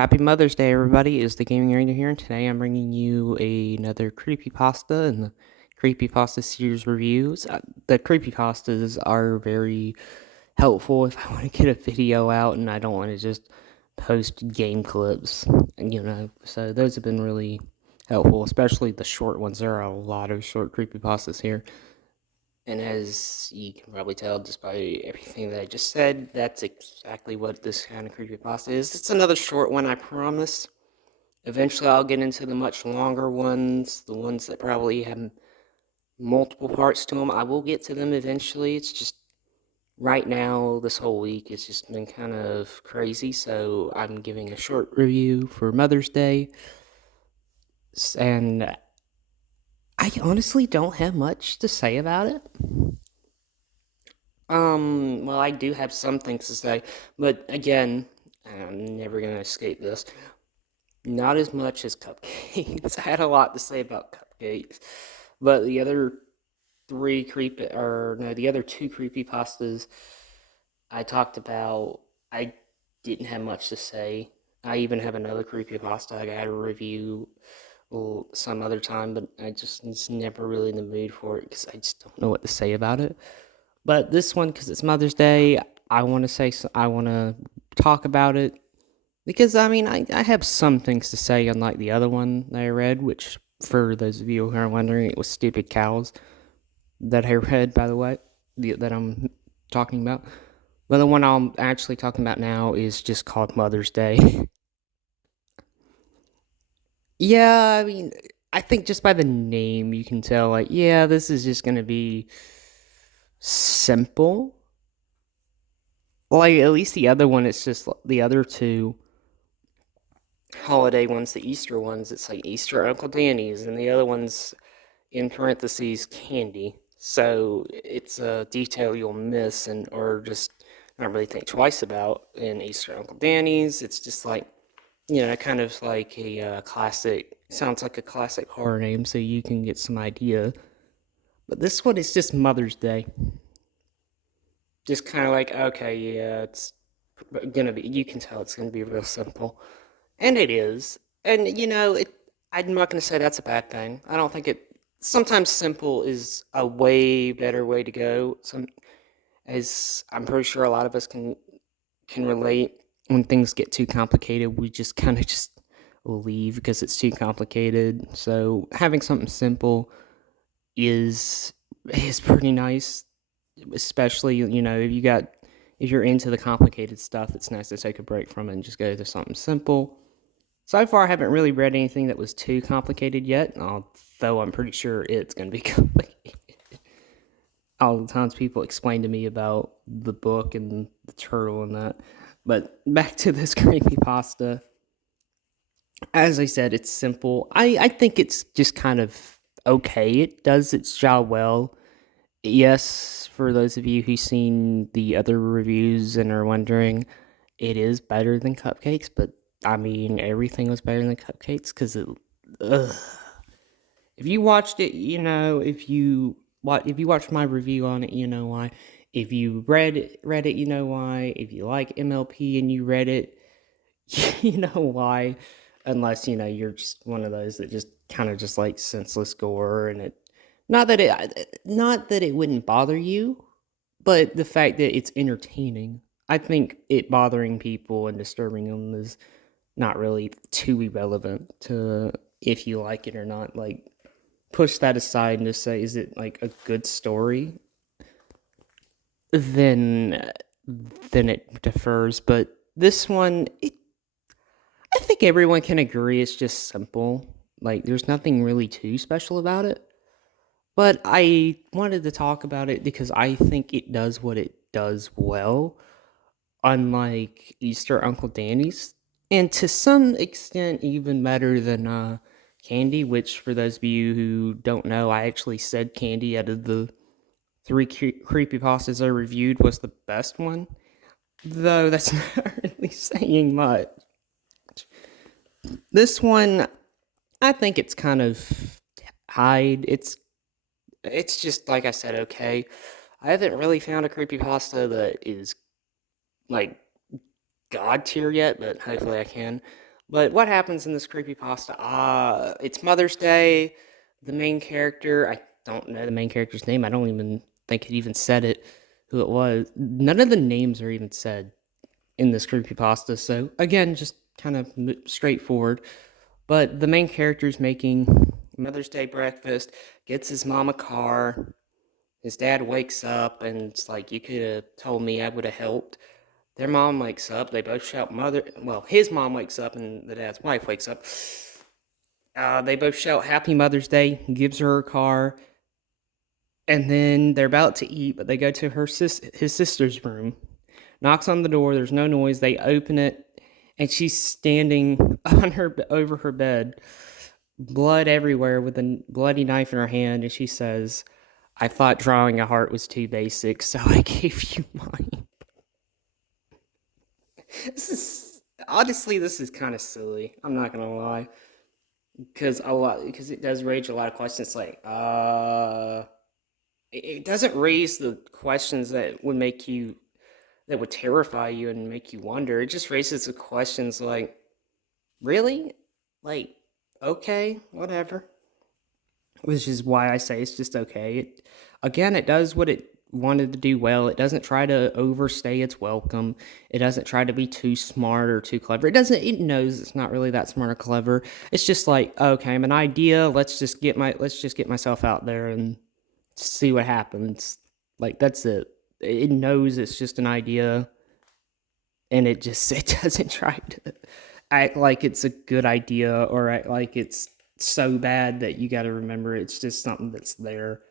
Happy Mother's Day, everybody. Is the Gaming Ranger here, and today I'm bringing you another creepypasta in the creepypasta series reviews. The creepypastas are very helpful if I want to get a video out and I don't want to just post game clips, So those have been really helpful, especially the short ones. There are a lot of short creepypastas here. And as you can probably tell just by everything that I just said, that's exactly what this kind of creepypasta is. It's another short one, I promise. Eventually, I'll get into the much longer ones, the ones that probably have multiple parts to them. I will get to them eventually. It's just right now, this whole week, it's just been kind of crazy. So I'm giving a short review for Mother's Day. And I honestly don't have much to say about it. Well, I do have some things to say, but again, I'm never gonna escape this. Not as much as cupcakes. I had a lot to say about cupcakes, but the other the other two creepy pastas I talked about, I didn't have much to say. I even have another creepy pasta I got to review some other time, but I just never really in the mood for it because I just don't know what to say about it. But this one, because it's Mother's Day, I want to talk about it because I mean I have some things to say, unlike the other one that I read, which for those of you who are wondering, it was Stupid Cows that I read, by the way, that I'm talking about. But the one I'm actually talking about now is just called Mother's Day. Yeah, I mean, I think just by the name you can tell, like, yeah, this is just gonna be simple. Like, at least the other one, it's just the other two holiday ones, the Easter ones, it's like Easter Uncle Danny's, and the other one's in parentheses candy. So it's a detail you'll miss and or just not really think twice about in Easter Uncle Danny's. It's just like kind of like a classic. Sounds like a classic horror name, so you can get some idea. But this one is just Mother's Day. Just kind of like, okay, yeah, it's gonna be. You can tell it's gonna be real simple, and it is. And it. I'm not gonna say that's a bad thing. I don't think it. Sometimes simple is a way better way to go. As I'm pretty sure a lot of us can relate. When things get too complicated, we just kind of just leave because it's too complicated. So having something simple is is pretty nice, especially if you're into the complicated stuff. It's nice to take a break from it and just go to something simple. So far, I haven't really read anything that was too complicated yet, although I'm pretty sure it's going to be complicated. All the times people explain to me about the book and the turtle and that. But back to this creepy pasta. As I said, it's simple. I think it's just kind of okay. It does its job well. Yes, for those of you who've seen the other reviews and are wondering, it is better than cupcakes, but I mean, everything was better than cupcakes because ugh. If you watched it, if you watched my review on it, you know why. If you read it, you know why. If you like MLP and you read it, you know why. Unless you're just one of those that just kind of just like senseless gore, and not that it wouldn't bother you, but the fact that it's entertaining. I think it bothering people and disturbing them is not really too irrelevant to if you like it or not. Like, push that aside and just say, is it like a good story? Then, then it differs. But this one, I think everyone can agree it's just simple. Like, there's nothing really too special about it. But I wanted to talk about it because I think it does what it does well, unlike Easter Uncle Danny's, and to some extent even better than Candy. Which, for those of you who don't know, I actually said Candy out of the three creepypastas I reviewed was the best one, though that's not really saying much. This one, I think it's kind of hide. It's just like I said, okay. I haven't really found a creepypasta that is like god tier yet, but hopefully I can. But what happens in this creepypasta? It's Mother's Day. The main character, I don't know the main character's name. I don't even think it even said it, who it was. None of the names are even said in this creepypasta. So, again, just kind of straightforward. But the main character's making Mother's Day breakfast, gets his mom a car. His dad wakes up and it's like, you could have told me, I would have helped. Their mom wakes up. They both shout mother. Well, his mom wakes up and the dad's wife wakes up. They both shout Happy Mother's Day. Gives her a car, and then they're about to eat, but they go to his sister's room. Knocks on the door. There's no noise. They open it, and she's standing on her over her bed, blood everywhere, with a bloody knife in her hand, and she says, "I thought drawing a heart was too basic, so I gave you mine." This is honestly, this is kind of silly. I'm not gonna lie, because it does raise a lot of questions. Like, it doesn't raise the questions that would make you that would terrify you and make you wonder. It just raises the questions like, really, like, okay, whatever. Which is why I say it's just okay. Again, it does what it wanted to do well. It doesn't try to overstay its welcome. It doesn't try to be too smart or too clever. It knows it's not really that smart or clever. It's just like, okay, I'm an idea. Let's just get myself out there and see what happens. Like, that's it. It knows it's just an idea, and it doesn't try to act like it's a good idea or act like it's so bad that you got to remember it's just something that's there,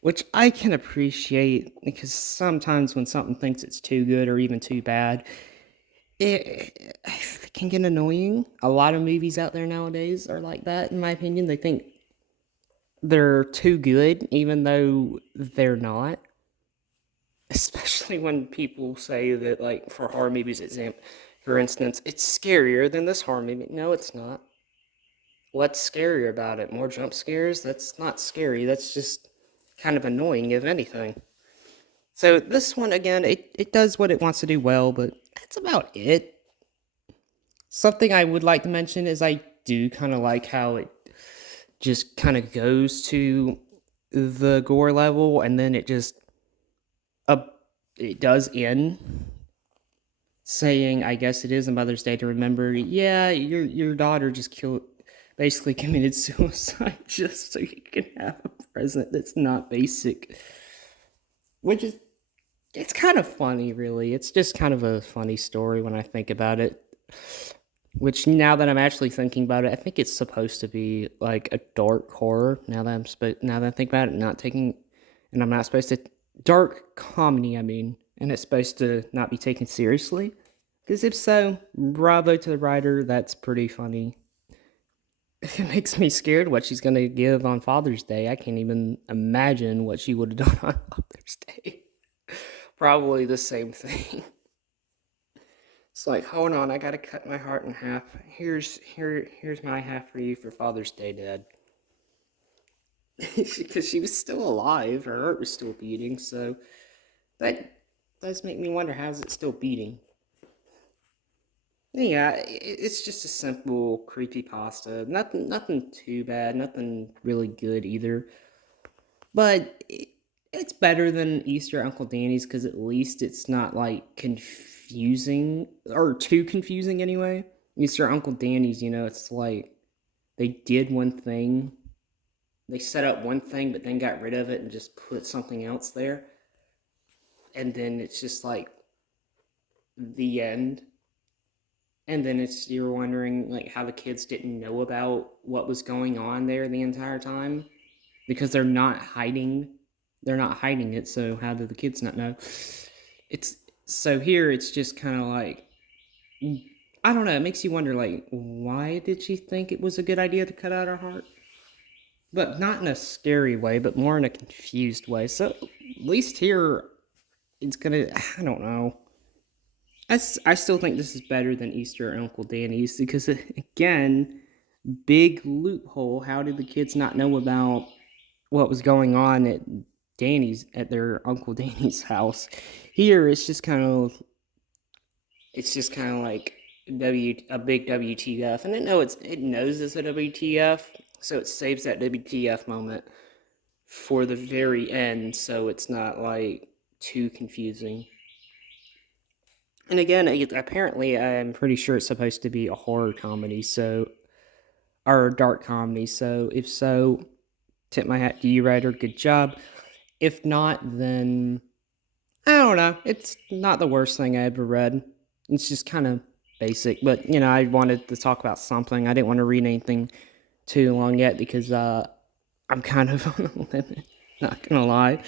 which I can appreciate, because sometimes when something thinks it's too good or even too bad, it can get annoying. A lot of movies out there nowadays are like that, in my opinion. They think they're too good, even though they're not. Especially when people say that, like, for horror movies, for instance, it's scarier than this horror movie. No, it's not. What's scarier about it? More jump scares? That's not scary. That's just kind of annoying, if anything. So this one, again, it does what it wants to do well, but that's about it. Something I would like to mention is I do kind of like how it just kind of goes to the gore level, and then uh, it does end saying, I guess it is a Mother's Day to remember, yeah, your daughter just basically committed suicide just so you can have a present that's not basic. Which is, it's kind of funny, really. It's just kind of a funny story when I think about it. Which, now that I'm actually thinking about it, I think it's supposed to be like a dark horror. Now that I think about it, and I'm not supposed to dark comedy. I mean, and it's supposed to not be taken seriously. Because if so, bravo to the writer. That's pretty funny. It makes me scared what she's gonna give on Father's Day. I can't even imagine what she would have done on Father's Day. Probably the same thing. It's like, hold on, I gotta cut my heart in half. Here's my half for you for Father's Day, Dad. Because she was still alive, her heart was still beating. So that does make me wonder, how's it still beating? Yeah, it's just a simple creepy pasta. Nothing too bad. Nothing really good either. But it's better than Easter Uncle Danny's, because at least it's not like confusing, or too confusing anyway. Easter Uncle Danny's, it's like they did one thing, they set up one thing, but then got rid of it and just put something else there, and then it's just like the end. And then you're wondering, like, how the kids didn't know about what was going on there the entire time, because they're not hiding it. So how did the kids not know? It's so here it's just kind of like, I don't know, it makes you wonder, like, why did she think it was a good idea to cut out her heart? But not in a scary way, but more in a confused way. So at least here it's gonna, I don't know. I still think this is better than Easter and Uncle Danny's, because, again, big loophole. How did the kids not know about what was going on at their Uncle Danny's house? Here, it's just kind of like a big WTF, and it knows it's a WTF, so it saves that WTF moment for the very end, so it's not like too confusing. And again, apparently, I'm pretty sure it's supposed to be a horror comedy, or a dark comedy. So if so, tip my hat to you, writer. Good job. If not, then I don't know. It's not the worst thing I ever read. It's just kind of basic, but I wanted to talk about something. I didn't want to read anything too long yet because I'm kind of on a limit. Not gonna lie.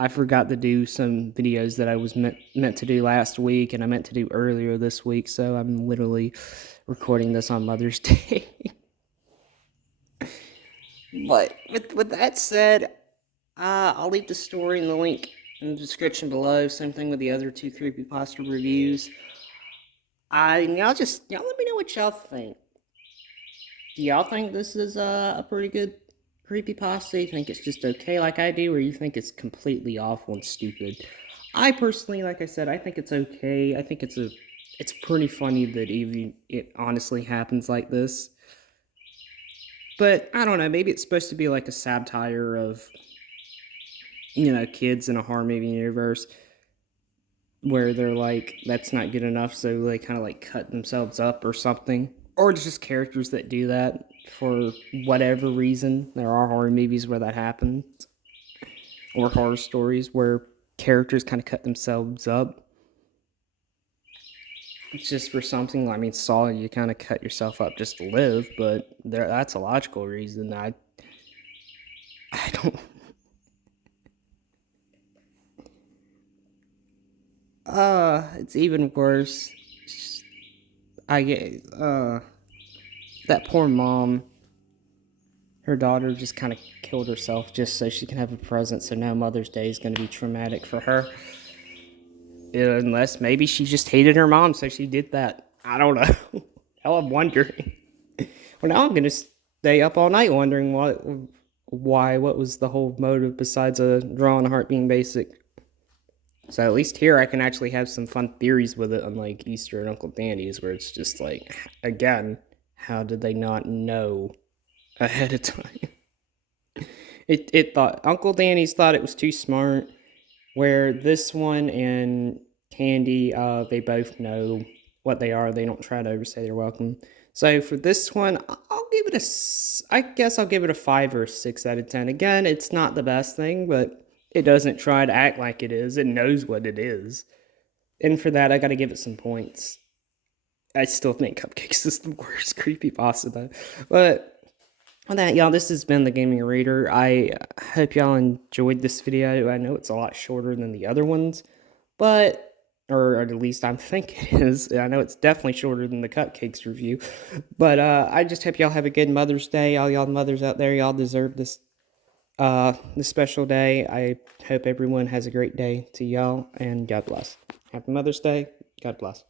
I forgot to do some videos that I was meant to do last week, and I meant to do earlier this week. So I'm literally recording this on Mother's Day. But with that said, I'll leave the story and the link in the description below. Same thing with the other two Creepypasta reviews. Y'all let me know what y'all think. Do y'all think this is a pretty good creepypasta? You think it's just okay like I do, or you think it's completely awful and stupid? I personally, like I said, I think it's okay. I think it's pretty funny that even it honestly happens like this. But I don't know, maybe it's supposed to be like a satire of kids in a horror movie universe where they're like, that's not good enough, so they kind of like cut themselves up or something. Or it's just characters that do that for whatever reason. There are horror movies where that happens, or horror stories where characters kind of cut themselves up. It's just for something. I mean, Saw, you kind of cut yourself up just to live, but that's a logical reason. I don't. It's even worse. I get that poor mom. Her daughter just kind of killed herself just so she can have a present. So now Mother's Day is going to be traumatic for her. Unless maybe she just hated her mom, so she did that. I don't know. Hell, I'm wondering. Well, now I'm going to stay up all night wondering what was the whole motive besides a draw on a heart being basic. So at least here I can actually have some fun theories with it, unlike Easter and Uncle Danny's, where it's just like, again, how did they not know ahead of time? It thought Uncle Danny's thought it was too smart, where this one and Candy, they both know what they are. They don't try to overstay their welcome. So for this one, I guess I'll give it a 5 or 6 out of 10. Again, it's not the best thing, but it doesn't try to act like it is. It knows what it is. And for that, I gotta give it some points. I still think Cupcakes is the worst creepypasta though. But on that, y'all, this has been the Gaming Reader. I hope y'all enjoyed this video. I know it's a lot shorter than the other ones, or at least I think it is. I know it's definitely shorter than the Cupcakes review, but I just hope y'all have a good Mother's Day. All y'all mothers out there, y'all deserve this special day. I hope everyone has a great day to y'all, and God bless. Happy Mother's Day. God bless.